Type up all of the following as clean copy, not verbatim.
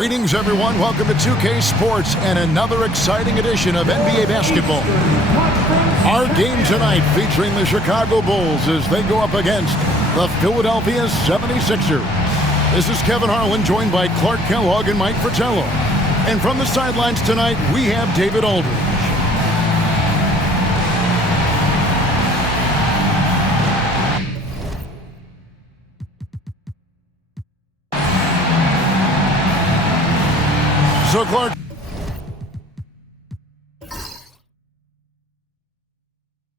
Greetings, everyone. Welcome to 2K Sports and another exciting edition of NBA basketball. Our game tonight featuring the Chicago Bulls as they go up against the Philadelphia 76ers. This is Kevin Harlan, joined by Clark Kellogg and Mike Fratello. And from the sidelines tonight, we have David Aldridge. So, Clark,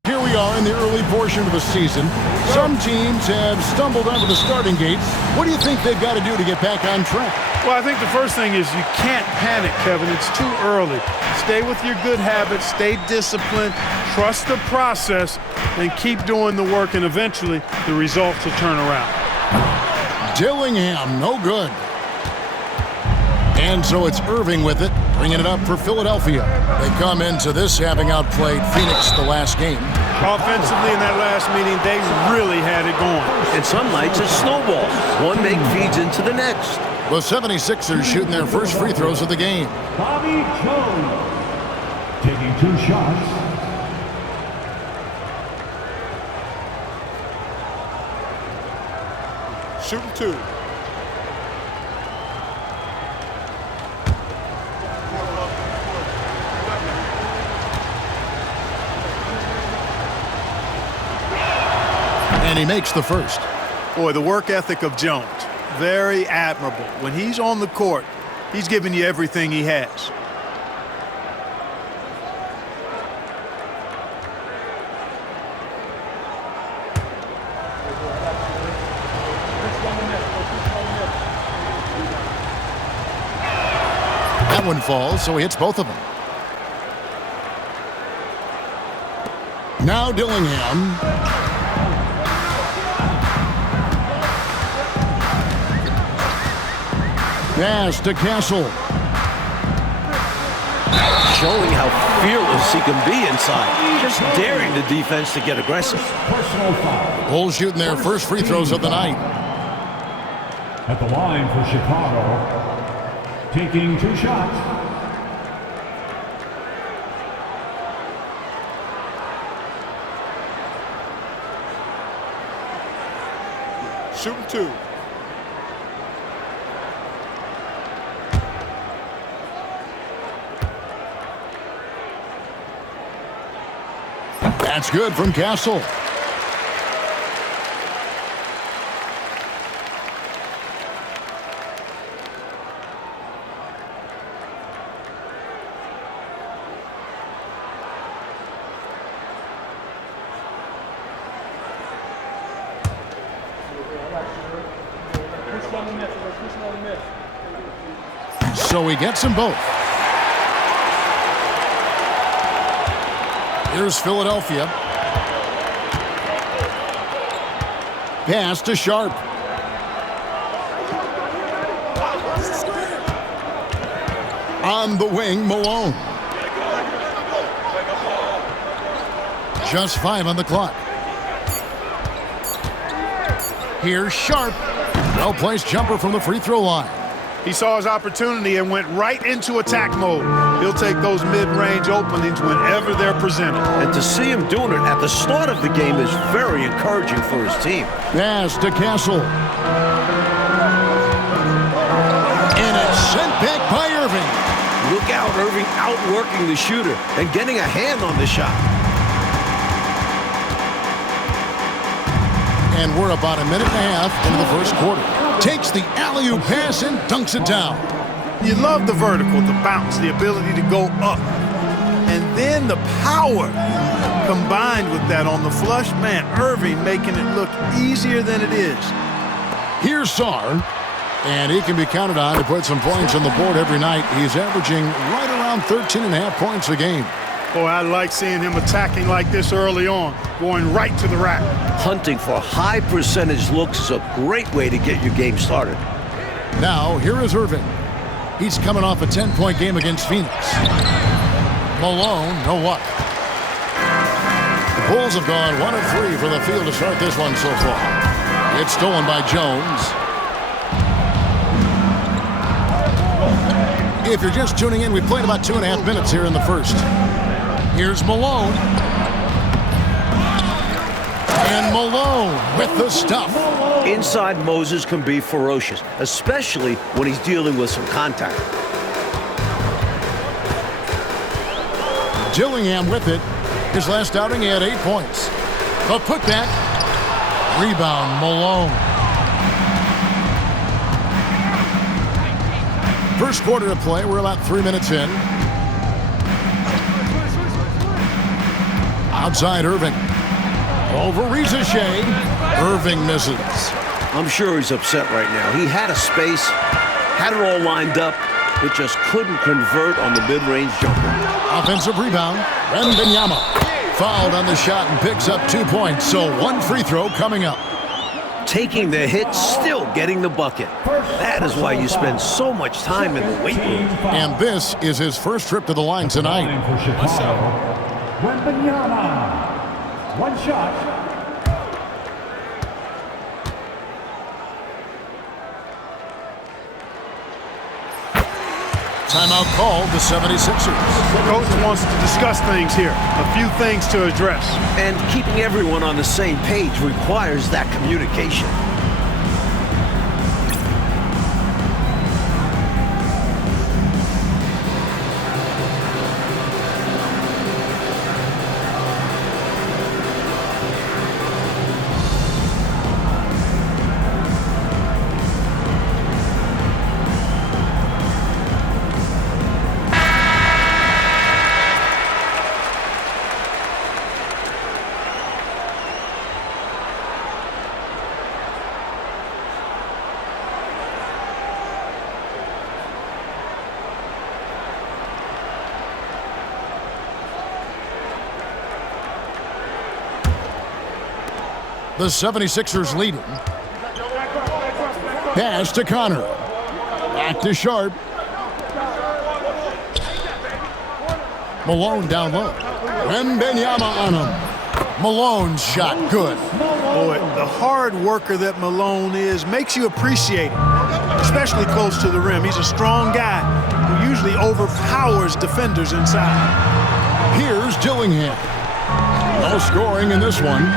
here we are in the early portion of the season. Some teams have stumbled out of the starting gates. What do you think they've got to do to get back on track? Well, I think the first thing is you can't panic, Kevin. It's too early. Stay with your good habits, stay disciplined, trust the process, and keep doing the work, and eventually the results will turn around. Dillingham, no good. And so it's Irving with it, bringing it up for Philadelphia. They come into this having outplayed Phoenix the last game. Offensively in that last meeting, they really had it going. And some nights it snowballs. One make feeds into the next. The 76ers shooting their first free throws of the game. Bobby Jones taking 2 shots. Shooting 2. And he makes the first. Boy, the work ethic of Jones, very admirable. When he's on the court, he's giving you everything he has. That one falls, so he hits both of them. Now Dillingham. Pass to Castle. Showing how fearless he can be inside. Just daring the defense to get aggressive. Personal foul. Bulls shooting their first free throws of the night. At the line for Chicago, taking 2 shots. Shooting 2. That's good from Castle. So he gets them both. Here's Philadelphia. Pass to Sharp. On the wing, Malone. Just 5 on the clock. Here's Sharp. Well-placed jumper from the free throw line. He saw his opportunity and went right into attack mode. He'll take those mid-range openings whenever they're presented. And to see him doing it at the start of the game is very encouraging for his team. Pass to Castle. And it's sent back by Irving. Look out, Irving outworking the shooter and getting a hand on the shot. And we're about a minute and a half into the first quarter. Takes the alley-oop pass and dunks it down. You love the vertical, the bounce, the ability to go up. And then the power combined with that on the flush. Man, Irving making it look easier than it is. Here's Sarr. And he can be counted on to put some points on the board every night. He's averaging right around 13.5 points a game. Boy, I like seeing him attacking like this early on, going right to the rack. Hunting for high percentage looks is a great way to get your game started. Now, here is Irving. He's coming off a 10-point game against Phoenix. Malone, no luck. The Bulls have gone 1 of 3 for the field to start this one so far. It's stolen by Jones. If you're just tuning in, we played about 2.5 minutes here in the first. Here's Malone. And Malone with the stuff. Inside, Moses can be ferocious, especially when he's dealing with some contact. Dillingham with it. His last outing, he had 8 points. The putback. Rebound, Malone. First quarter of play, we're about 3 minutes in. Outside Irving. Over Reza Shea. Irving misses. I'm sure he's upset right now. He had a space, had it all lined up, but just couldn't convert on the mid-range jumper. Offensive rebound. Wembanyama fouled on the shot and picks up 2 points. So 1 free throw coming up. Taking the hit, still getting the bucket. That is why you spend so much time in the weight room. And this is his first trip to the line tonight. For Chicago, Wembanyama. 1 shot. Timeout called the 76ers. The coach wants to discuss things here. A few things to address. And keeping everyone on the same page requires that communication. The 76ers leading. Pass to Connor. Back to Sharp. Malone down low. Wembanyama on him. Malone's shot good. Boy, the hard worker that Malone is makes you appreciate him, especially close to the rim. He's a strong guy who usually overpowers defenders inside. Here's Dillingham. No scoring in this one.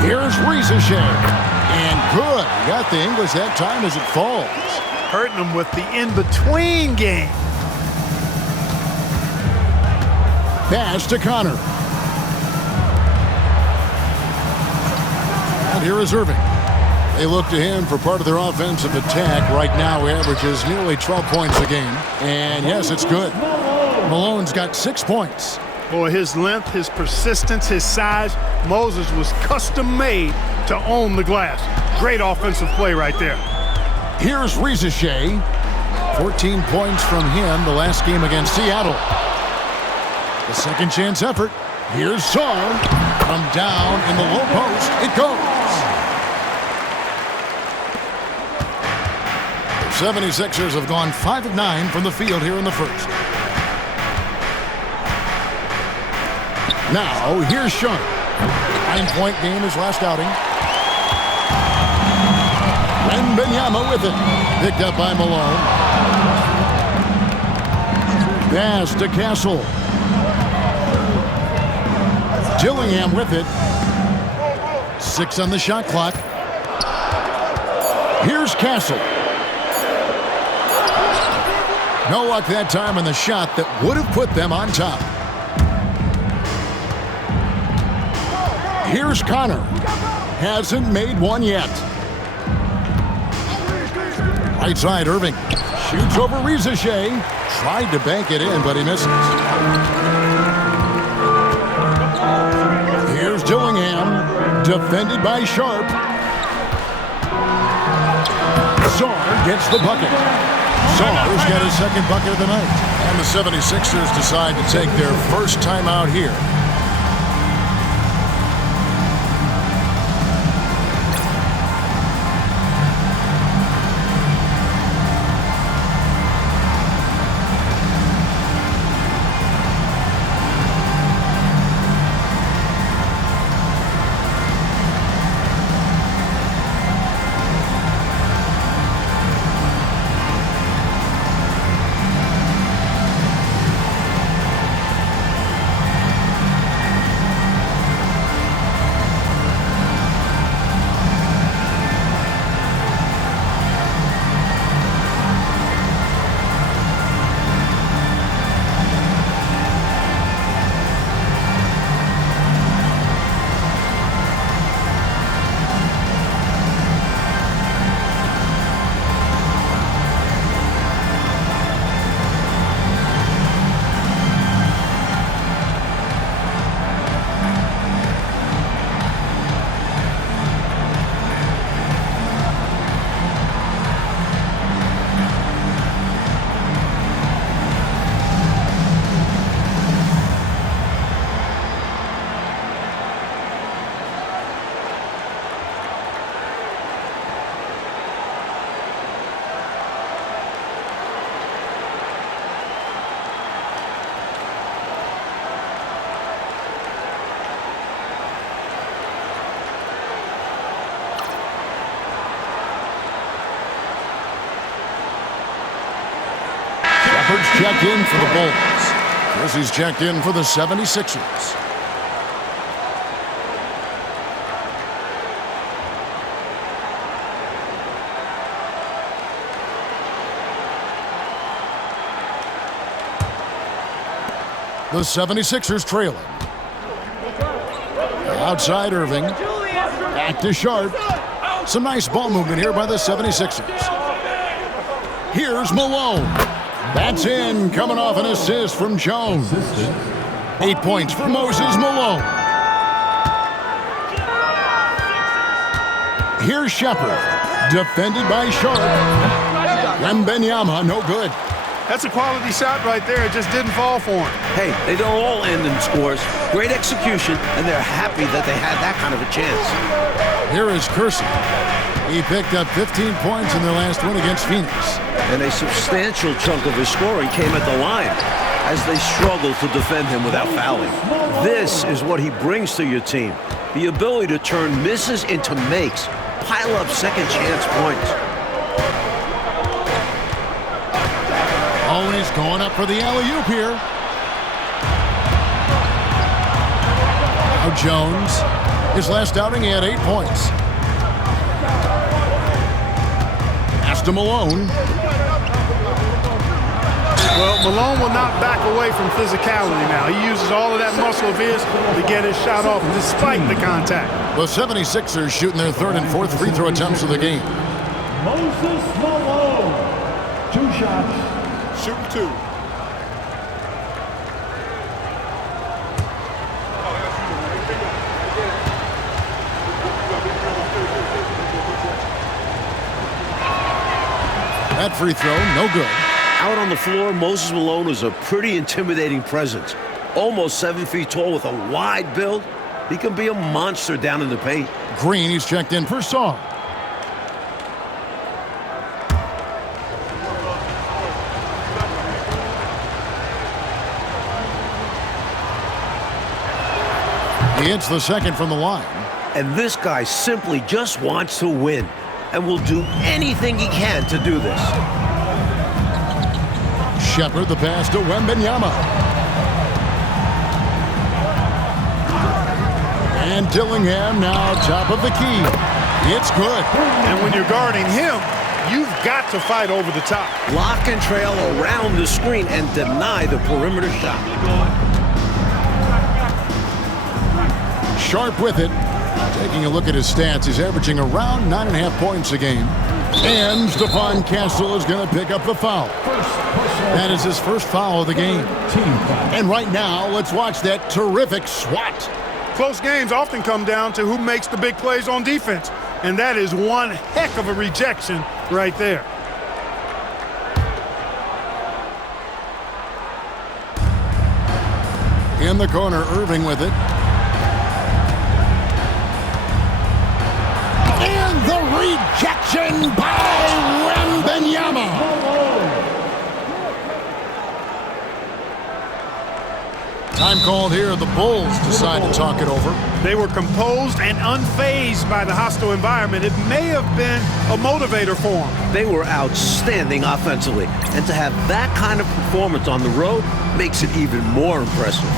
Here's Reza Shea. And good. He got the English that time as it falls. Hurting him with the in-between game. Pass to Connor. And here is Irving. They look to him for part of their offensive attack. Right now, he averages nearly 12 points a game. And yes, it's good. Malone's got 6 points. Boy, his length, his persistence, his size. Moses was custom-made to own the glass. Great offensive play right there. Here's Reza Shea. 14 points from him the last game against Seattle. The second chance effort. Here's Sarr. From down in the low post. It goes. The 76ers have gone 5 of 9 from the field here in the first. Now, here's Sharp. 9-point game his last outing. Wembanyama with it. Picked up by Malone. Pass to Castle. Dillingham with it. 6 on the shot clock. Here's Castle. No luck that time on the shot that would have put them on top. Here's Connor. Hasn't made one yet. Right side, Irving. Shoots over Reza Shea. Tried to bank it in, but he misses. Here's Dillingham. Defended by Sharp. Sarr gets the bucket. Sarr's got his second bucket of the night. And the 76ers decide to take their first timeout here. checked in for the Bulls. Chrissy's checked in for the 76ers. The 76ers trailing. Outside Irving. Back to Sharp. Some nice ball movement here by the 76ers. Here's Malone. That's in, coming off an assist from Jones. 8 points for Moses Malone. Here's Shepherd. Defended by Sharp. Wembanyama, no good. That's a quality shot right there. It just didn't fall for him. Hey, they don't all end in scores. Great execution, and they're happy that they had that kind of a chance. Here is Kersey. He picked up 15 points in their last win against Phoenix. And a substantial chunk of his scoring came at the line as they struggled to defend him without fouling. This is what he brings to your team. The ability to turn misses into makes. Pile up second chance points. Always going up for the alley-oop here. Now Jones. His last outing, he had 8 points. Pass to Malone. Well, Malone will not back away from physicality now. He uses all of that muscle of his to get his shot off despite the contact. The 76ers shooting their third and fourth free throw attempts of the game. Moses Malone. 2 shots. Shooting 2. That free throw, no good. Out on the floor, Moses Malone is a pretty intimidating presence. Almost 7 feet tall with a wide build. He can be a monster down in the paint. Green, he's checked in for Song. He hits the second from the line. And this guy simply just wants to win and will do anything he can to do this. Shepherd, the pass to Wembanyama. And Dillingham now top of the key. It's good. And when you're guarding him, you've got to fight over the top. Lock and trail around the screen and deny the perimeter shot. Sharp with it. Taking a look at his stats, he's averaging around 9.5 points a game. And Stephon Castle is going to pick up the foul. That is his first foul of the game. And right now, let's watch that terrific swat. Close games often come down to who makes the big plays on defense. And that is one heck of a rejection right there. In the corner, Irving with it. And the rejection by Wembanyama. Time called here. The Bulls decide to talk it over. They were composed and unfazed by the hostile environment. It may have been a motivator for them. They were outstanding offensively, and to have that kind of performance on the road makes it even more impressive.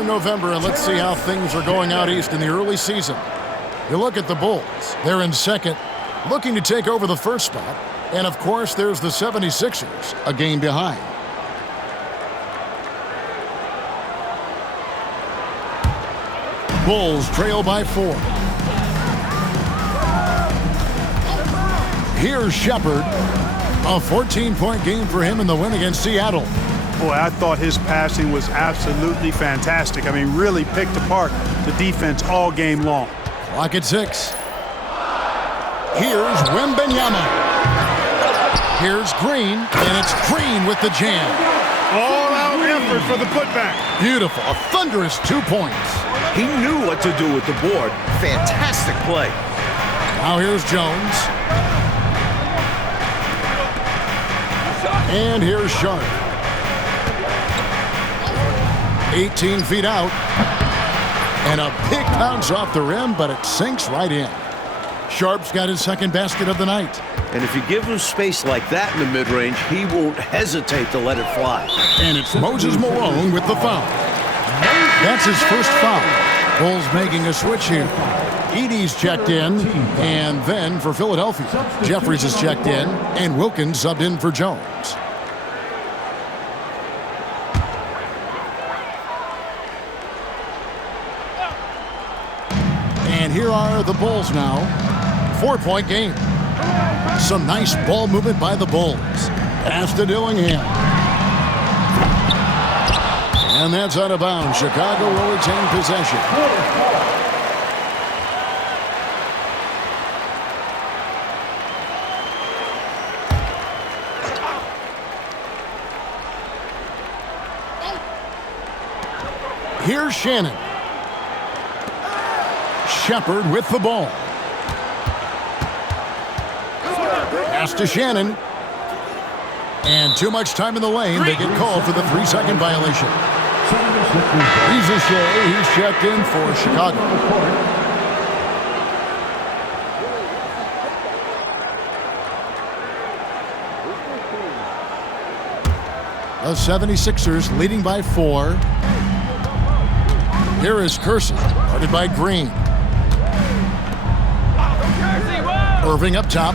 are in November, and let's see how things are going out east in the early season. You look at the Bulls. They're in second, looking to take over the first spot. And, of course, there's the 76ers, a game behind. Bulls trail by 4. Here's Shepherd. A 14-point game for him in the win against Seattle. Boy, I thought his passing was absolutely fantastic. I mean, really picked apart the defense all game long. Clock at 6. Here's Wembanyama. Here's Green, and it's Green with the jam. All-out effort for the putback. Beautiful. A thunderous 2 points. He knew what to do with the board. Fantastic play. Now here's Jones. And here's Sharp. 18 feet out. And a big bounce off the rim, but it sinks right in. Sharp's got his second basket of the night. And if you give him space like that in the mid-range, he won't hesitate to let it fly. And it's Moses Malone with the foul. That's his first foul. Bulls making a switch here. Edey's checked in, and then for Philadelphia, Jeffries is checked in, and Wilkins subbed in for Jones. And here are the Bulls now. 4-point game. Some nice ball movement by the Bulls. Pass to Dillingham. And that's out of bounds. Chicago will retain possession. Here's Shannon. Shepherd with the ball. Pass to Shannon. And too much time in the lane. They get called for the 3-second violation. Rizachet, he's checked in for Chicago. The 76ers leading by 4. Here is Kersey, guarded by Green. Irving up top.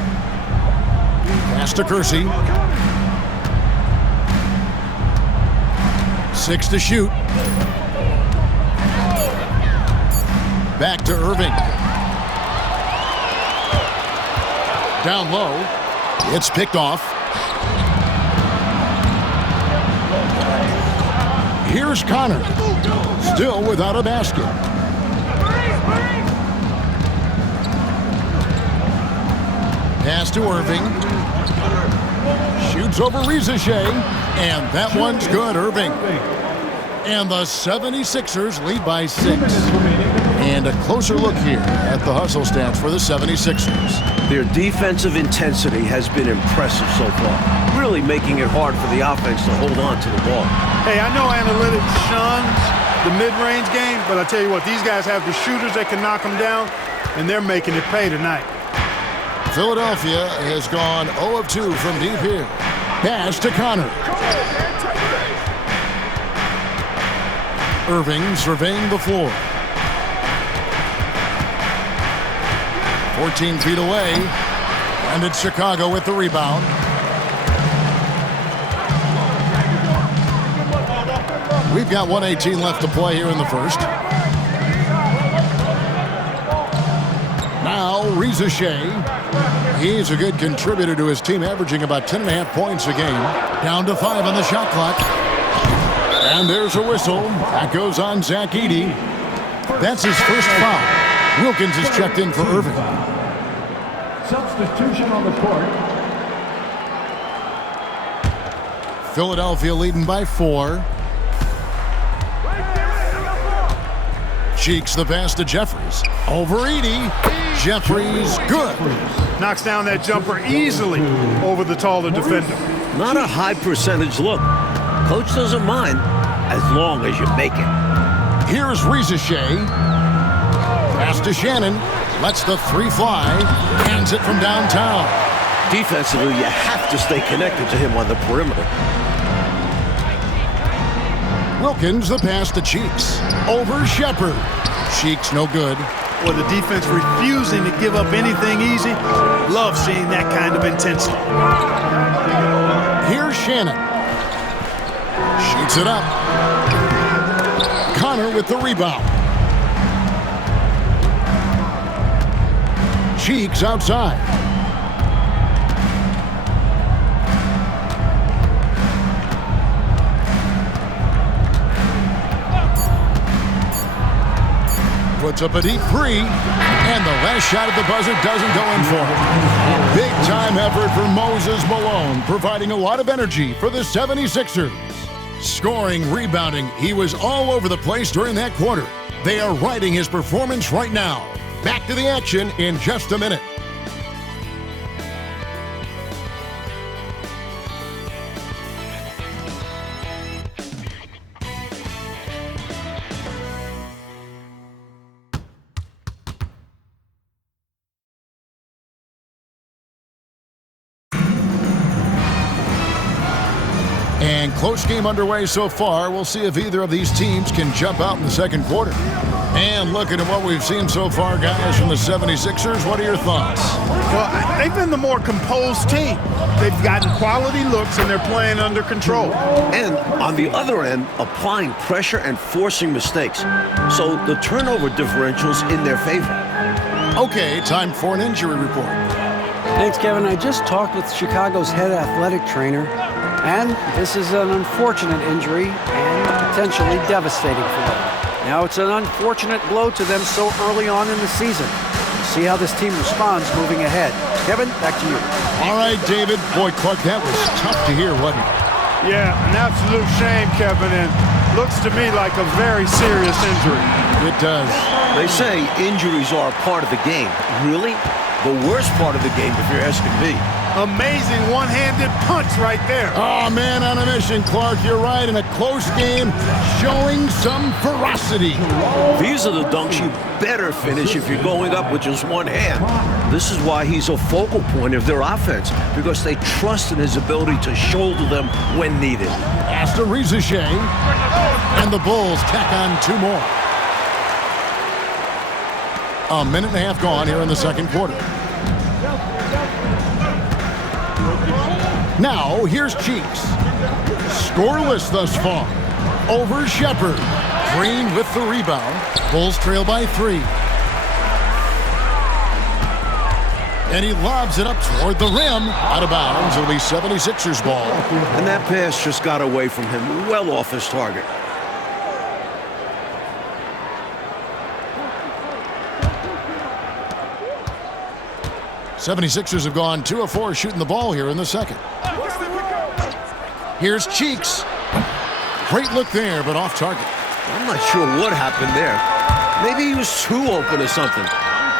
Pass to Kersey. 6 to shoot. Back to Irving. Down low. It's picked off. Here's Connor. Still without a basket. Pass to Irving. Shoots over Rizachet. And that one's good, Irving. And the 76ers lead by 6. And a closer look here at the hustle stats for the 76ers. Their defensive intensity has been impressive so far, really making it hard for the offense to hold on to the ball. Hey, I know analytics shuns the mid-range game, but I tell you what, these guys have the shooters that can knock them down, and they're making it pay tonight. Philadelphia has gone 0 of 2 from deep here. Pass to Connor. Irving surveying the floor. 14 feet away. And it's Chicago with the rebound. We've got 1:18 left to play here in the first. Now Rizachet. He's a good contributor to his team, averaging about 10.5 points a game. Down to 5 on the shot clock. And there's a whistle. That goes on Zach Edey. That's his first foul. Wilkins is checked in for Irving. Substitution on the court. Philadelphia leading by 4. Cheeks the pass to Jeffries. Over Edey. Jeffries, good. Knocks down that jumper easily over the taller defender. Not a high percentage look. Coach doesn't mind as long as you make it. Here's Rizachet. Pass to Shannon. Lets the 3 fly. Hands it from downtown. Defensively, you have to stay connected to him on the perimeter. Wilkins the pass to Cheeks. Over Shepard. Cheeks no good. Or the defense refusing to give up anything easy. Love seeing that kind of intensity. Here's Shannon. Shoots it up. Connor with the rebound. Cheeks outside. Puts up a deep three, and the last shot at the buzzer doesn't go in for him. Big time effort for Moses Malone, providing a lot of energy for the 76ers. Scoring, rebounding, he was all over the place during that quarter. They are riding his performance right now. Back to the action in just a minute. And close game underway so far. We'll see if either of these teams can jump out in the second quarter. And looking at what we've seen so far, guys, from the 76ers, what are your thoughts? Well, they've been the more composed team. They've gotten quality looks, and they're playing under control. And on the other end, applying pressure and forcing mistakes. So the turnover differential's in their favor. Okay, time for an injury report. Thanks, Kevin. I just talked with Chicago's head athletic trainer, and this is an unfortunate injury and potentially devastating for them. Now, it's an unfortunate blow to them so early on in the season. See how this team responds moving ahead. Kevin, back to you. All right, David. Boy, Clark, that was tough to hear, wasn't it? Yeah, an absolute shame, Kevin, and looks to me like a very serious injury. It does. They say injuries are a part of the game. Really? The worst part of the game, if you're asking me. Amazing one-handed punch right there. Oh, man, on a mission, Clark. You're right. In a close game, showing some ferocity. These are the dunks you better finish if you're going up with just one hand. This is why he's a focal point of their offense, because they trust in his ability to shoulder them when needed. Pass to Rizachet, and the Bulls tack on two more. A minute and a half gone here in the second quarter. Now, here's Cheeks. Scoreless thus far. Over Shepard. Green with the rebound. Bulls trail by 3. And he lobs it up toward the rim. Out of bounds. It'll be 76ers ball. And that pass just got away from him, well off his target. '76ers have gone 2 of 4 shooting the ball here in the second. Here's Cheeks. Great look there, but off target. I'm not sure what happened there. Maybe he was too open or something.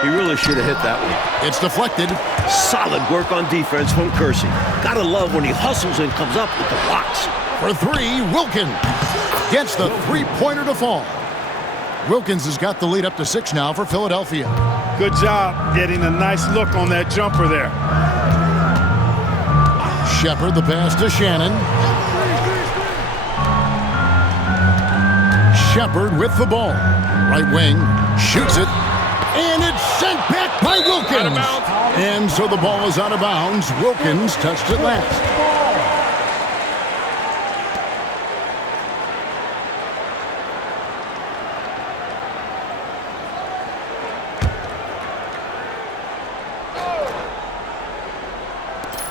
He really should have hit that one. It's deflected. Solid work on defense from Kersey. Gotta love when he hustles and comes up with the blocks. For 3, Wilkins gets the three-pointer to fall. Wilkins has got the lead up to 6 now for Philadelphia. Good job getting a nice look on that jumper there. Shepard, the pass to Shannon. Shepard with the ball. Right wing, shoots it, and it's sent back by Wilkins. And so the ball is out of bounds. Wilkins touched it last.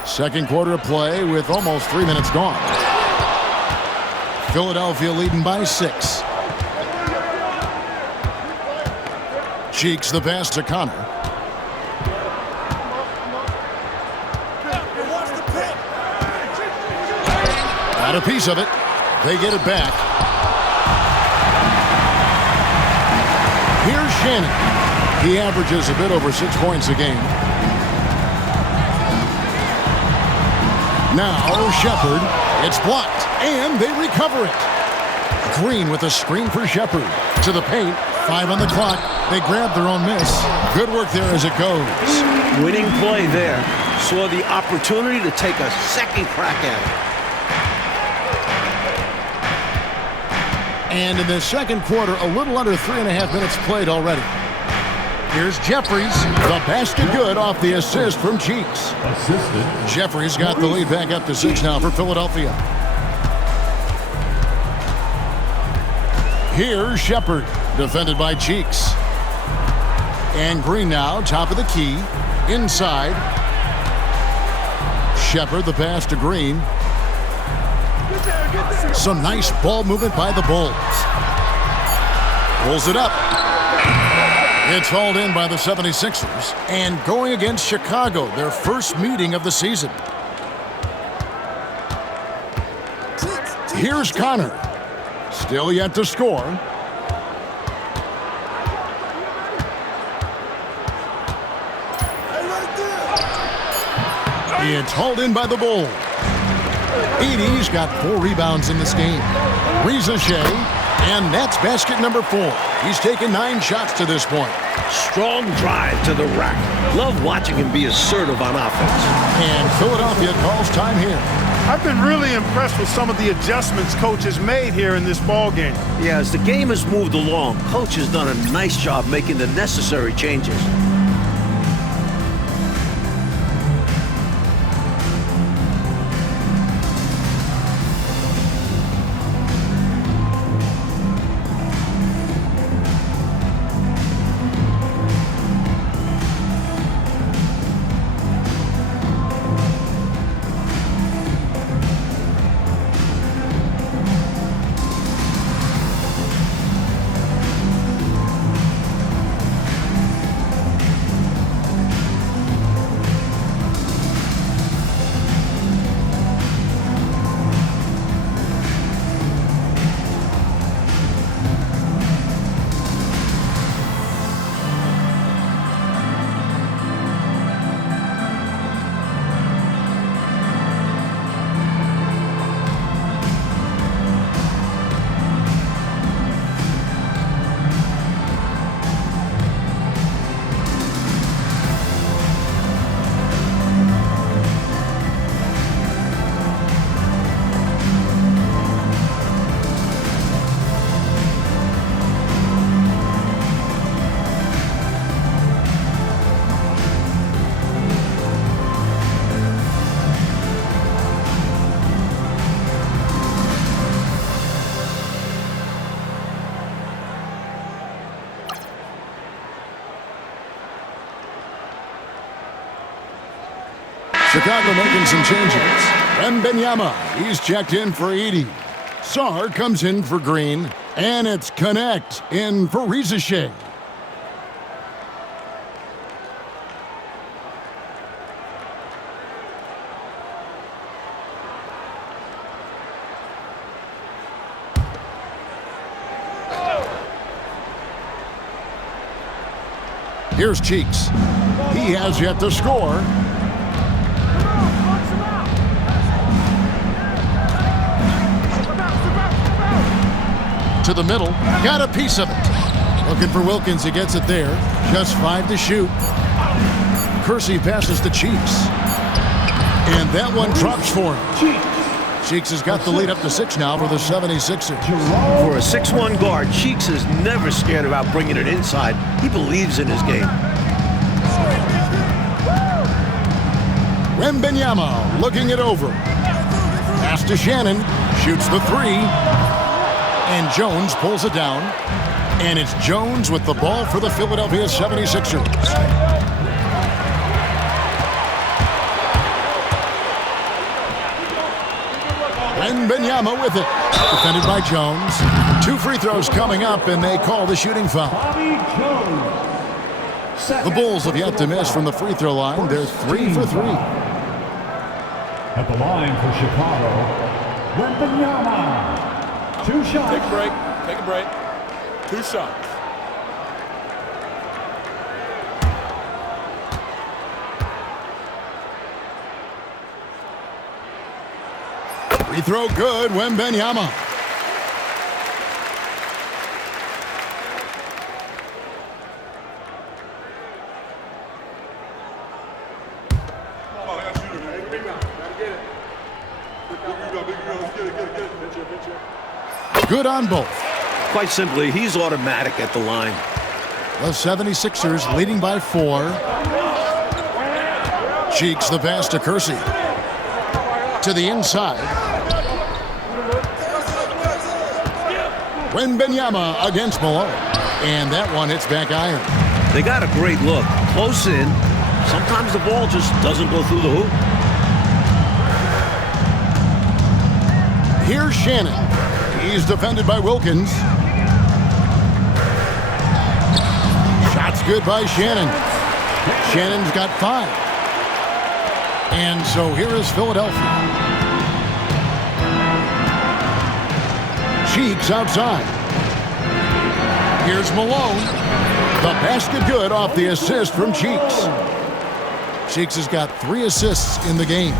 Second quarter of play with almost 3 minutes gone. Philadelphia leading by 6. Cheeks the pass to Connor. Got a piece of it. They get it back. Here's Shannon. He averages a bit over 6 points a game. Now Shepard. It's blocked, and they recover it. Green with a screen for Shepard. To the paint. 5 on the clock. They grab their own miss. Good work there as it goes. Winning play there. Saw the opportunity to take a second crack at And in the second quarter, a little under 3.5 minutes played already. Here's Jeffries, the basket good off the assist from Cheeks. Assisted. Jeffries got the lead back up to 6 now for Philadelphia. Here's Shepard, defended by Cheeks. And Green now, top of the key, inside. Shepard, the pass to Green. Some nice ball movement by the Bulls. Pulls it up. It's hauled in by the 76ers. And going against Chicago, their first meeting of the season. Here's Connor. Still yet to score. It's hauled in by the Bulls. Edey's got 4 rebounds in this game. Reza Shea, and that's basket number 4. He's taken 9 shots to this point. Strong drive to the rack. Love watching him be assertive on offense. And Philadelphia calls time here. I've been really impressed with some of the adjustments Coach has made here in this ball game. Yeah, as the game has moved along, Coach has done a nice job making the necessary changes. Chicago making some changes. Wembanyama, he's checked in for Edey. Sarr comes in for Green. And it's Connect in for Reza Shea. Here's Cheeks. He has yet to score. To the middle, got a piece of it. Looking for Wilkins, he gets it there. Just 5 to shoot. Kersey passes to Cheeks. And that one drops for him. Cheeks has got the lead up to 6 now for the 76ers. For a 6'1 guard, Cheeks is never scared about bringing it inside. He believes in his game. Wembanyama looking it over. Pass to Shannon, shoots the 3. And Jones pulls it down. And it's Jones with the ball for the Philadelphia 76ers. Wembanyama with it. Defended by Jones. 2 free throws coming up, and they call the shooting foul. The Bulls have yet to miss from the free throw line. They're 3 for 3. At the line for Chicago, Wembanyama. 2 shots. Take a break. Take a break. 2 shots. Free throw good, Wembanyama. Good on both. Quite simply, he's automatic at the line. The 76ers leading by 4. Cheeks the pass to Kersey. To the inside. Wembanyama against Malone. And that one hits back iron. They got a great look. Close in. Sometimes the ball just doesn't go through the hoop. Here's Shannon. He's defended by Wilkins. Shot's good by Shannon. Shannon's got 5. And so here is Philadelphia. Cheeks outside. Here's Malone. The basket good off the assist from Cheeks. Cheeks has got 3 assists in the game.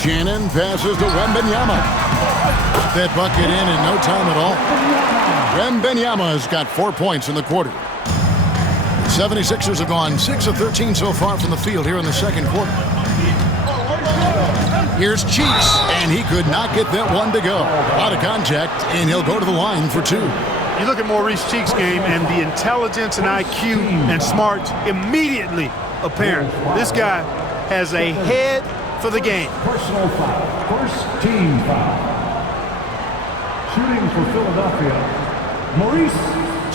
Shannon passes to Wembanyama. That bucket in no time at all. Wembanyama has got 4 points in the quarter. The 76ers have gone 6 of 13 so far from the field here in the second quarter. Here's Cheeks, and he could not get that one to go. Out of contact, and he'll go to the line for 2. You look at Maurice Cheeks' game, and the intelligence and IQ and smarts immediately apparent. This guy has a head for the game. Personal foul. First team foul. Shooting for Philadelphia, Maurice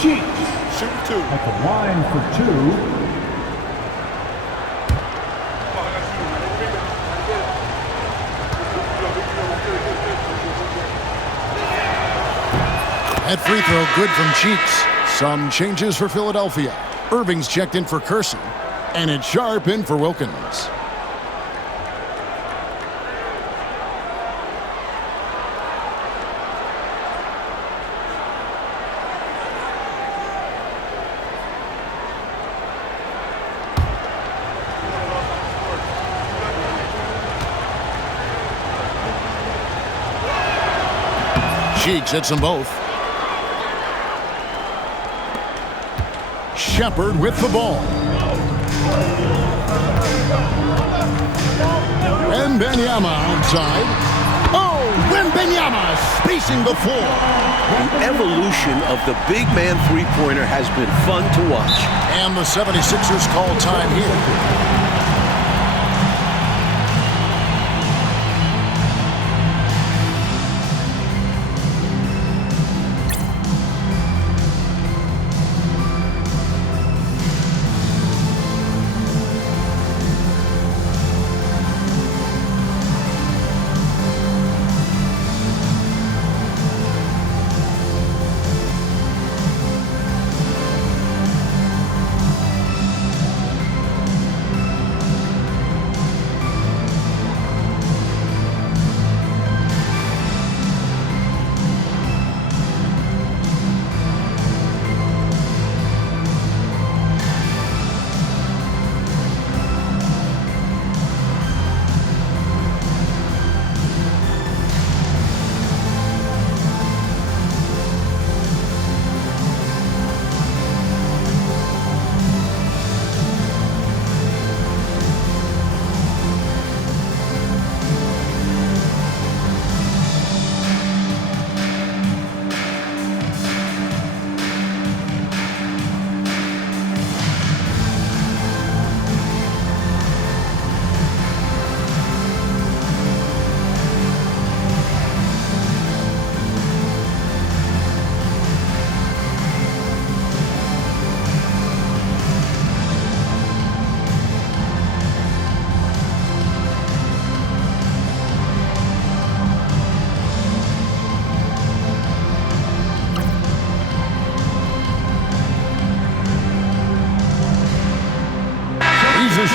Cheeks. Shoot 2. At the line for 2. That free throw good from Cheeks. Some changes for Philadelphia. Irving's checked in for Kersey, and it's Sharp in for Wilkins. Cheeks hits them both. Shepard with the ball. Wembanyama outside. Oh, Wembanyama spacing the floor. The evolution of the big man three-pointer has been fun to watch. And the 76ers call time here.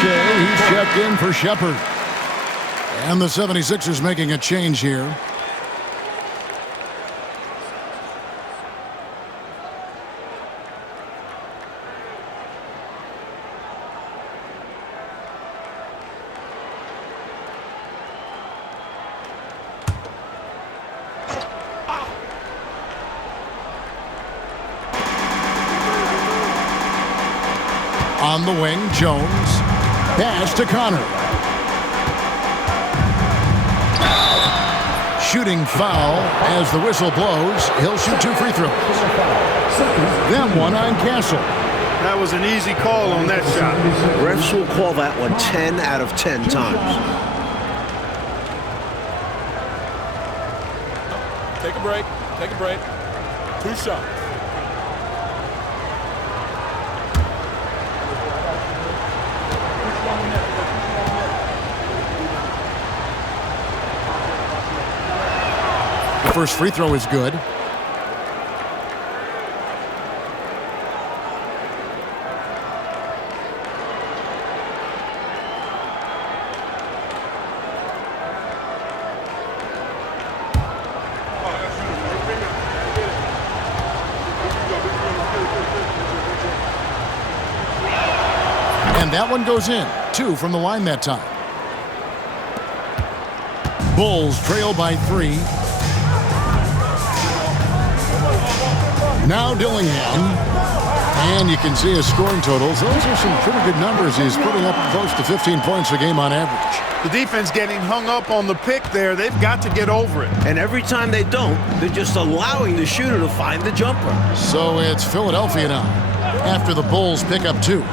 He's checked in for Shepard. And the 76ers making a change here. On the wing, Jones. Pass to Connor. shooting foul as the whistle blows. He'll shoot 2 free throws. Then one on Castle. That was an easy call on that shot. Refs will call that one 10 out of 10 times. Take a break. Take a break. 2 shots. The first free throw is good. And that one goes in. 2 from the line that time. Bulls trail by 3. Now Dillingham. And you can see his scoring totals. Those are some pretty good numbers. He's putting up close to 15 points a game on average. The defense getting hung up on the pick there. They've got to get over it. And every time they don't, they're just allowing the shooter to find the jumper. So it's Philadelphia now after the Bulls pick up 2.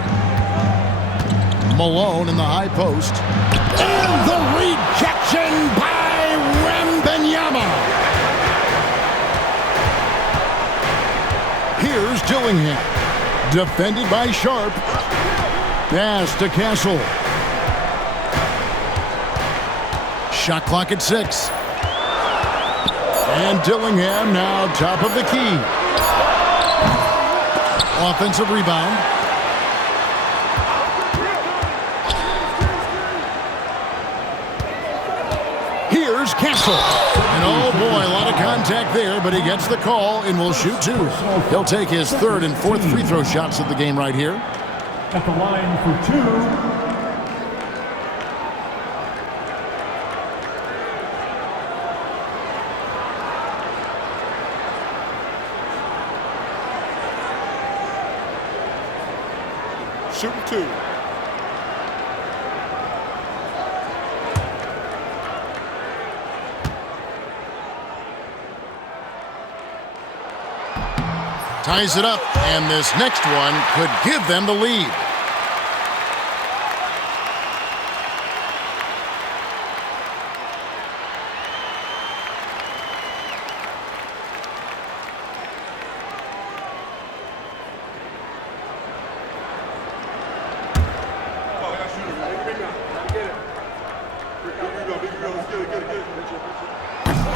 Malone in the high post. And the rejection by Wembanyama. Here's Dillingham. Defended by Sharp. Pass to Castle. Shot clock at 6. And Dillingham now top of the key. Offensive rebound. Here's Castle. And oh boy, a lot of contact there, but he gets the call and will shoot 2. He'll take his 3rd and 4th free throw shots of the game right here. At the line for 2. Shooting 2. Ties it up, and this next one could give them the lead.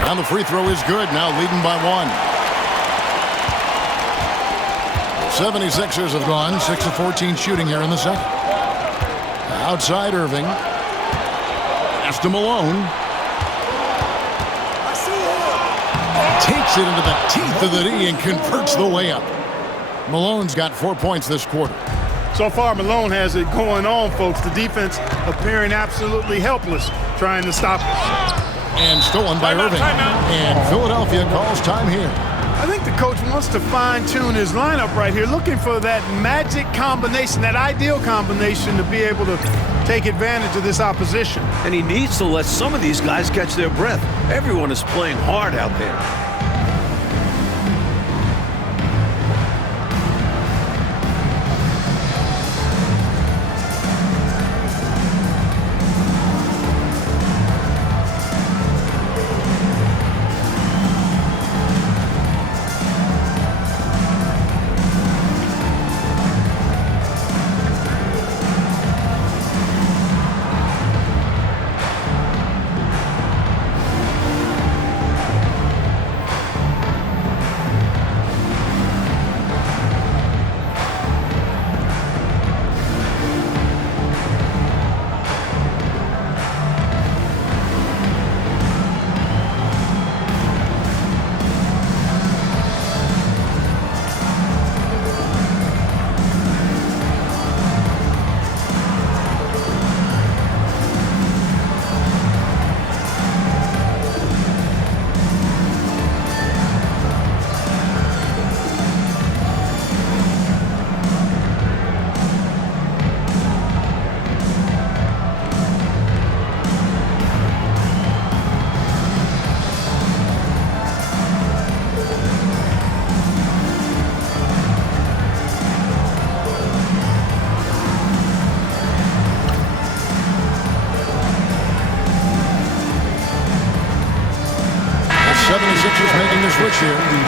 And the free throw is good, now leading by 1. 76ers have gone 6 of 14 shooting here in the second. Outside Irving. Pass to Malone. Takes it into the teeth of the D and converts the layup. Malone's got 4 points this quarter. So far, Malone has it going on, folks. The defense appearing absolutely helpless trying to stop it. And stolen by Irving. And Philadelphia calls time here. I think the coach wants to fine-tune his lineup right here, looking for that magic combination, that ideal combination to be able to take advantage of this opposition. And he needs to let some of these guys catch their breath. Everyone is playing hard out there.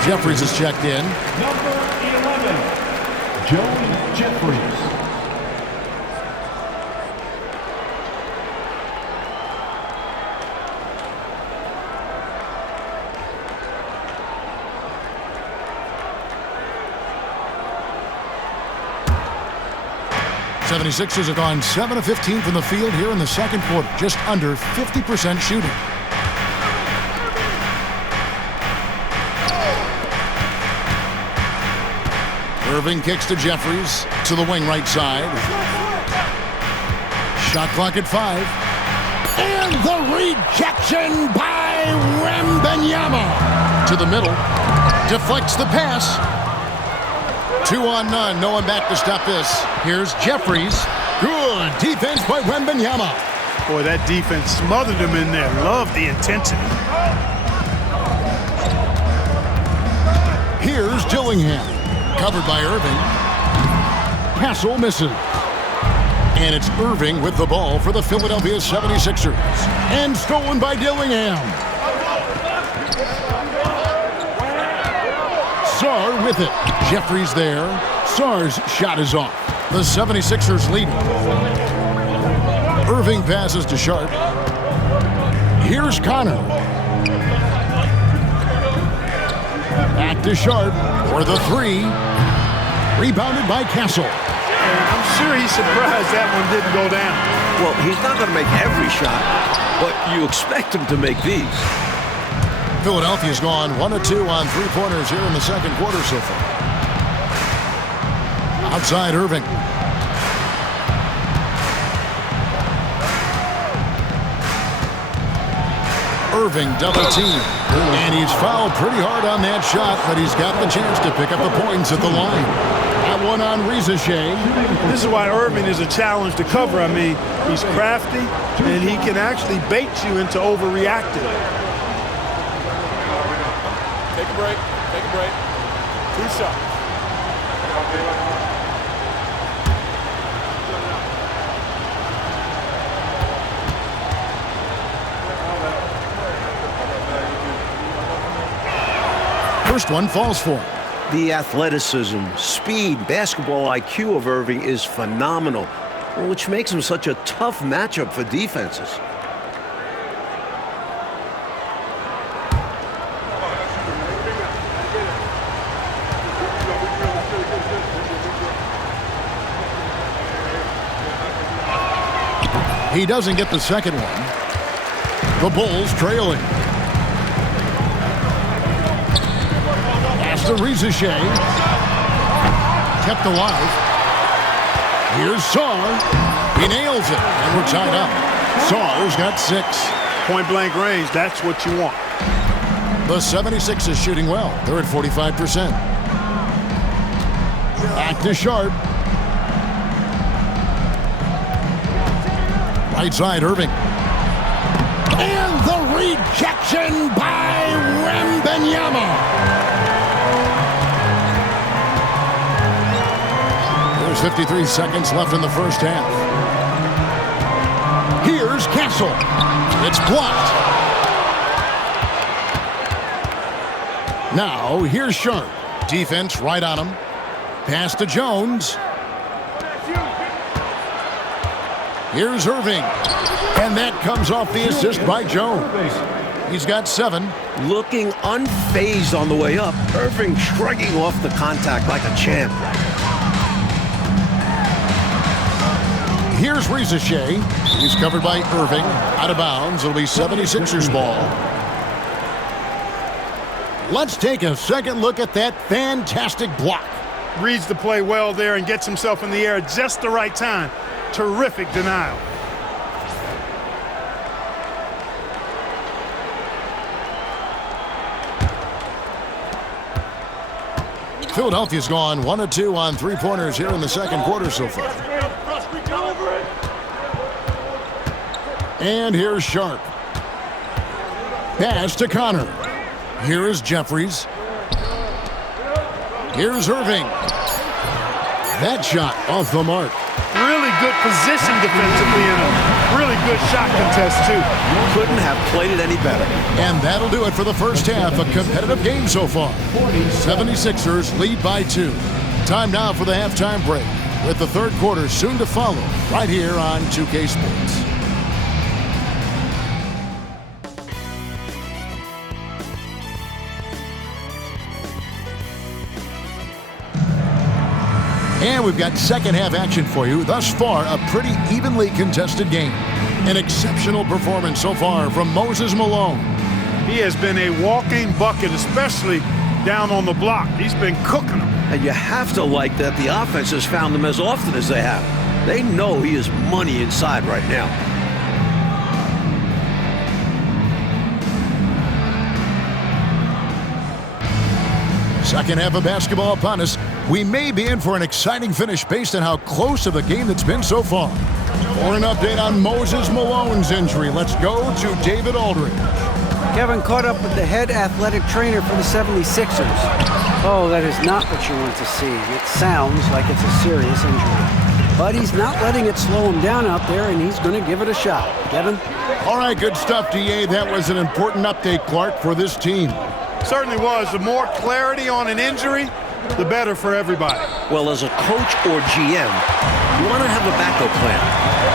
Jeffries is checked in. Number 11, Joe Jeffries. The 76ers have gone 7 of 15 from the field here in the second quarter, just under 50% shooting. Irving kicks to Jeffries to the wing right side. Shot clock at 5. And the rejection by Wembanyama. To the middle. Deflects the pass. 2 on none. No one back to stop this. Here's Jeffries. Good defense by Wembanyama. Boy, that defense smothered him in there. Love the intensity. Here's Dillingham. Covered by Irving. Castle misses. And it's Irving with the ball for the Philadelphia 76ers. And stolen by Dillingham. Sarr with it. Jeffries there. Sarr's shot is off. The 76ers lead. Irving passes to Sharp. Here's Connor. Back to Sharp for the 3. Rebounded by Castle. And I'm sure he's surprised that one didn't go down. Well, he's not going to make every shot, but you expect him to make these. Philadelphia's gone 1 of 2 on three-pointers here in the second quarter so far. Outside Irving. Irving double team. And he's fouled pretty hard on that shot, but he's got the chance to pick up the points at the line. That one on Rizachet. This is why Irving is a challenge to cover. I mean, he's crafty, and he can actually bait you into overreacting. Take a break. Take a break. 2 shots. First one falls for him. The athleticism, speed, basketball IQ of Irving is phenomenal, which makes him such a tough matchup for defenses. He doesn't get the second one. The Bulls trailing. Pass to Rizachet. Kept alive. Here's Sarr. He nails it, and we're tied up. Sarr's got 6. Point-blank range, that's what you want. The 76ers is shooting well. They're at 45%. Back to Sharp. Right side, Irving. And the rejection by Wembanyama. There's 53 seconds left in the first half. Here's Castle. It's blocked. Now, here's Sharp. Defense right on him. Pass to Jones. Here's Irving. And that comes off the assist by Jones. He's got 7. Looking unfazed on the way up, Irving shrugging off the contact like a champ. Here's Rizachet. He's covered by Irving. Out of bounds. It'll be 76ers ball. Let's take a second look at that fantastic block. Reads the play well there and gets himself in the air at just the right time. Terrific denial. Philadelphia's gone 1 of 2 on three-pointers here in the second quarter so far. And here's Sharp. Pass to Connor. Here is Jeffries. Here's Irving. That shot off the mark. Really good position defensively and a really good shot contest, too. Couldn't have played it any better. And that'll do it for the first half. A competitive game so far. 76ers lead by 2. Time now for the halftime break, with the third quarter soon to follow, right here on 2K Sports. And we've got second half action for you. Thus far, a pretty evenly contested game. An exceptional performance so far from Moses Malone. He has been a walking bucket, especially down on the block. He's been cooking them. And you have to like that the offense has found him as often as they have. They know he is money inside right now. Second half of basketball upon us. We may be in for an exciting finish based on how close of a game that's been so far. For an update on Moses Malone's injury, let's go to David Aldridge. Kevin caught up with the head athletic trainer for the 76ers. Oh, that is not what you want to see. It sounds like it's a serious injury. But he's not letting it slow him down out there, and he's going to give it a shot. Kevin? All right, good stuff, DA. That was an important update, Clark, for this team. Certainly was. The more clarity on an injury, the better for everybody. Well, as a coach or GM, you want to have a backup plan,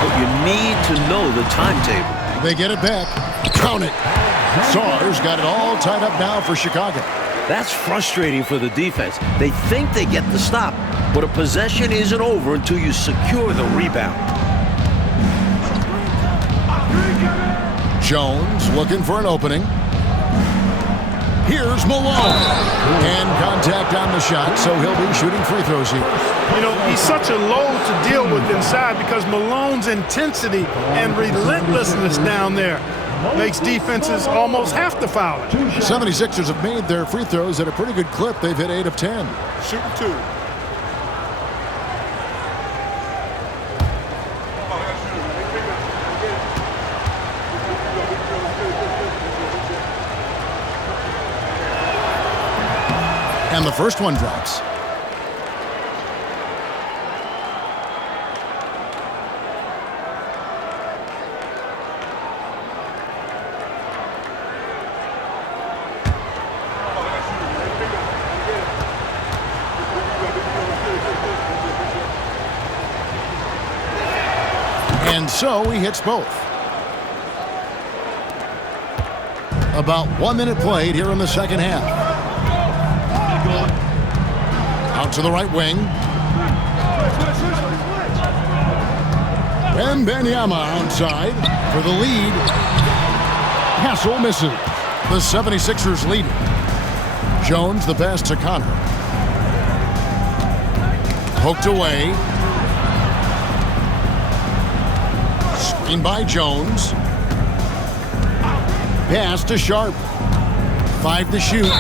but you need to know the timetable. They get it back. Count it. Sars got it all tied up now for Chicago. That's frustrating for the defense. They think they get the stop, but a possession isn't over until you secure the rebound. Jones looking for an opening. Here's Malone. And contact on the shot, so he'll be shooting free throws here. You know, he's such a load to deal with inside because Malone's intensity and relentlessness down there makes defenses almost have to foul it. 76ers have made their free throws at a pretty good clip. They've hit 8 of 10. Shooting 2. And the first one drops. And so he hits both. About 1 minute played here in the second half. Out to the right wing. Wembanyama outside for the lead. Castle misses. The 76ers lead. Jones the pass to Connor. Poked away. Screen by Jones. Pass to Sharp. 5 to shoot.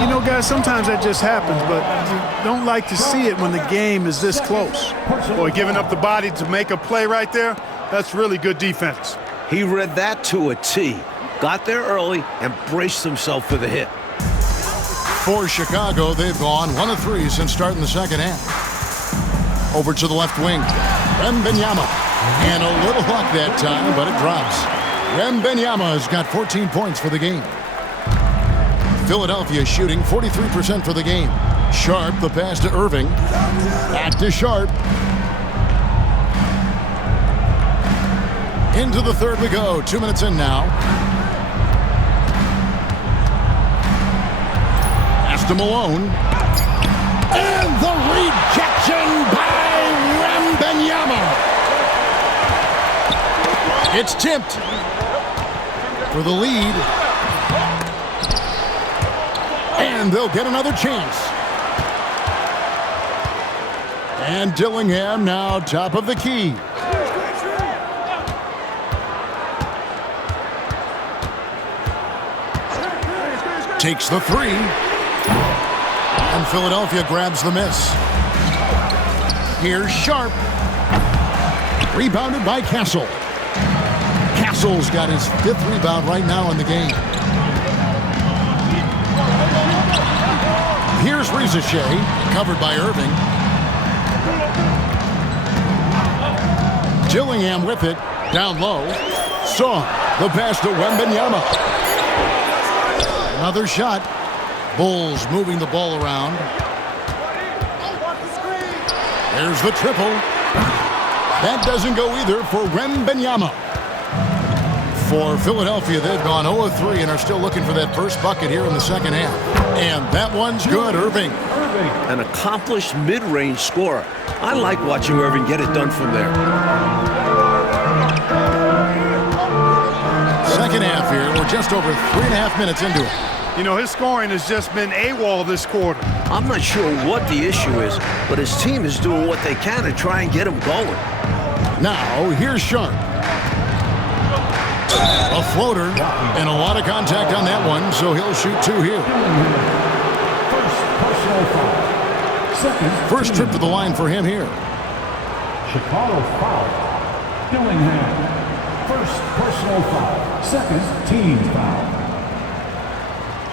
You know, guys, sometimes that just happens, but you don't like to see it when the game is this close. Boy, giving up the body to make a play right there, that's really good defense. He read that to a T. Got there early and braced himself for the hit. For Chicago, they've gone 1 of 3 since starting the second half. Over to the left wing. Wembanyama. And a little luck that time, but it drops. Wembanyama has got 14 points for the game. Philadelphia shooting 43% for the game. Sharp, the pass to Irving. Back to Sharp. Into the third we go. 2 minutes in now. Pass to Malone. And the rejection by Wembanyama. It's tipped for the lead. And they'll get another chance. And Dillingham now top of the key. Takes the 3. And Philadelphia grabs the miss. Here's Sharp. Rebounded by Castle. Castle's got his 5th rebound right now in the game. Here's Ricochet, covered by Irving. Dillingham with it. Down low. Song. The pass to Wembanyama. Another shot. Bulls moving the ball around. There's the triple. That doesn't go either for Wembanyama. For Philadelphia, they've gone 0 of 3 and are still looking for that first bucket here in the second half. And that one's good, Irving. An accomplished mid-range scorer. I like watching Irving get it done from there. Second half here. We're just over 3.5 minutes into it. You know, his scoring has just been AWOL this quarter. I'm not sure what the issue is, but his team is doing what they can to try and get him going. Now, here's Sharp. A floater, and a lot of contact on that one, so he'll shoot 2 here. First trip to the line for him here. Chicago foul. Dillingham. First personal foul. Second team foul.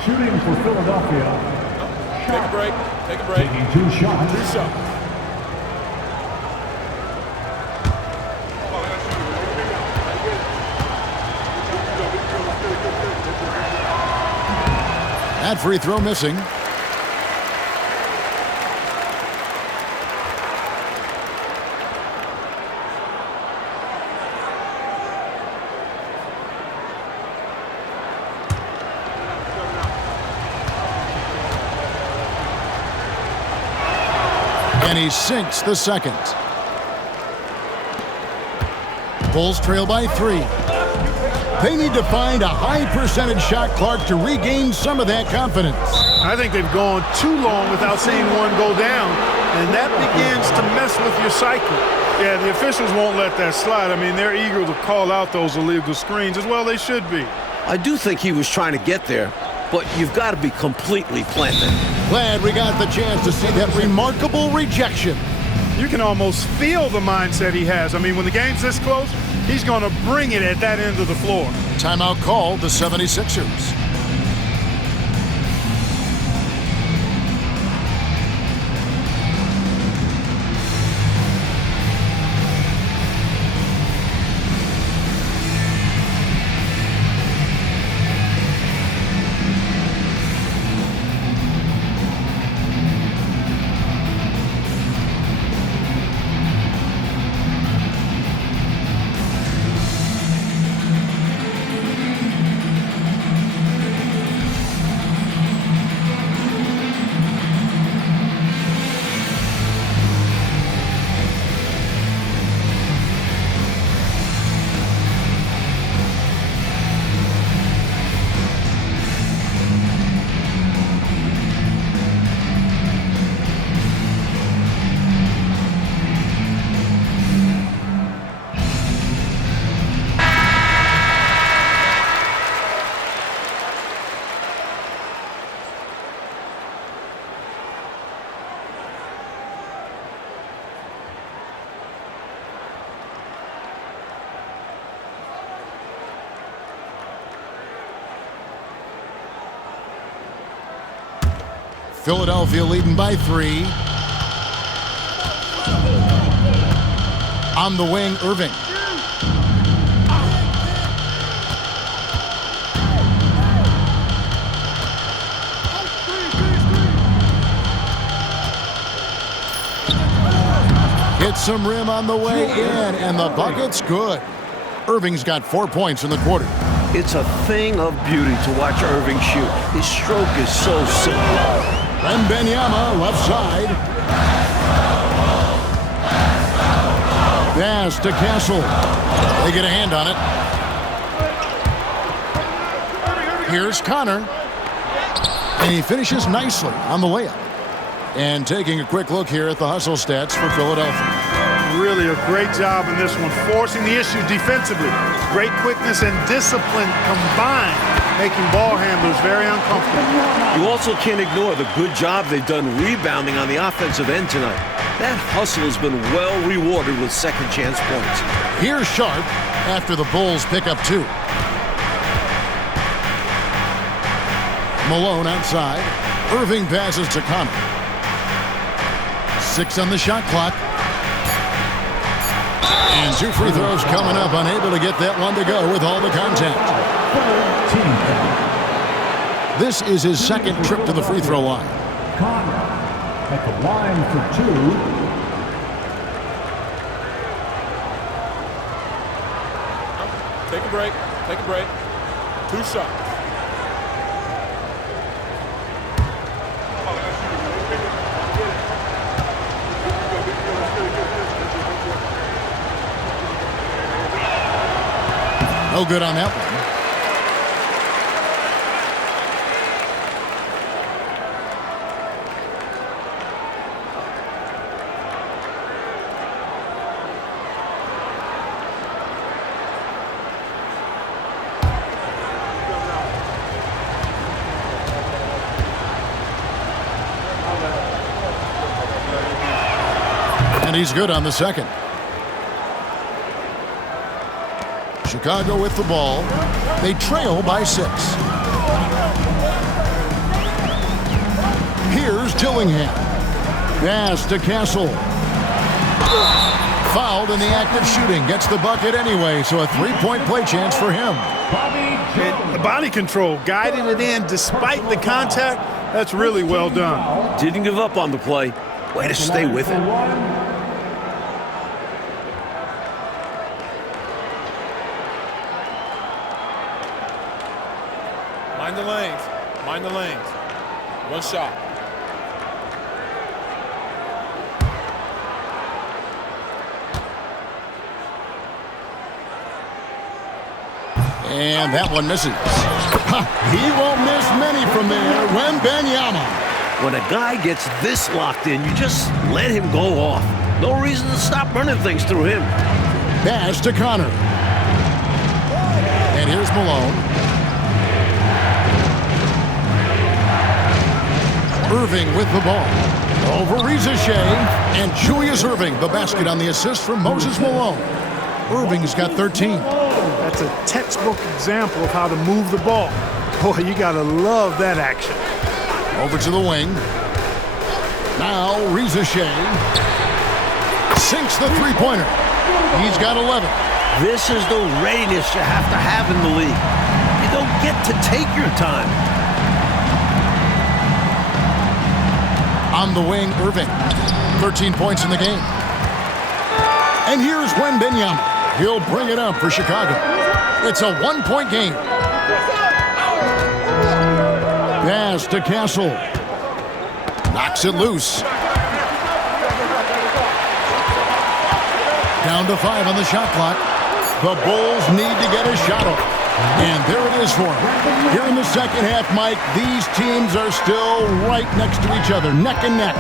Shooting for Philadelphia. Take a break. Take a break. Taking 2 shots. 2 shots. That free throw missing. And he sinks the second. Bulls trail by 3. They need to find a high percentage shot, Clark, to regain some of that confidence. I think they've gone too long without seeing one go down, and that begins to mess with your cycle. Yeah, the officials won't let that slide. I mean, they're eager to call out those illegal screens as well. They should be. I do think he was trying to get there, but you've got to be completely planted. Glad we got the chance to see that remarkable rejection. You can almost feel the mindset he has. I mean, when the game's this close, he's going to bring it at that end of the floor. Timeout called the 76ers. Philadelphia leading by 3. On the wing, Irving. Hits some rim on the way in, and the bucket's good. Irving's got 4 points in the quarter. It's a thing of beauty to watch Irving shoot. His stroke is so simple. Wembanyama, left side. Pass to Castle. They get a hand on it. Here's Connor. And he finishes nicely on the layup. And taking a quick look here at the hustle stats for Philadelphia. Really a great job in this one, forcing the issue defensively. Great quickness and discipline combined, making ball handlers very uncomfortable. You also can't ignore the good job they've done rebounding on the offensive end tonight. That hustle has been well rewarded with second chance points. Here's Sharp after the Bulls pick up 2. Malone outside. Irving passes to Connor. 6 on the shot clock. And 2 free throws coming up, unable to get that one to go with all the contact. This is his second trip to the free throw line. Connor at the line for 2. Take a break. Take a break. 2 shots. No good on that one. And he's good on the second. Chicago with the ball. They trail by 6. Here's Dillingham. Pass to Castle. Fouled in the act of shooting. Gets the bucket anyway, so a 3-point play chance for him. The body control, guiding it in despite the contact. That's really well done. Didn't give up on the play. Way to stay with it. Mind the lanes. Mind the lanes. 1 shot. And that one misses. He won't miss many from there. Wembanyama. When a guy gets this locked in, you just let him go off. No reason to stop running things through him. Pass to Connor. And here's Malone. Irving with the ball. Over Reza Shea. And Julius Irving, the basket on the assist from Moses Malone. Irving's got 13. That's a textbook example of how to move the ball. Boy, you got to love that action. Over to the wing. Now Reza Shea sinks the three-pointer. He's got 11. This is the readiness you have to have in the league. You don't get to take your time. On the wing, Irving. 13 points in the game. And here's Wembanyama. He'll bring it up for Chicago. It's a 1-point game. Pass to Castle. Knocks it loose. Down to 5 on the shot clock. The Bulls need to get a shot off. And there it is for them. Here in the second half, Mike, these teams are still right next to each other, neck and neck.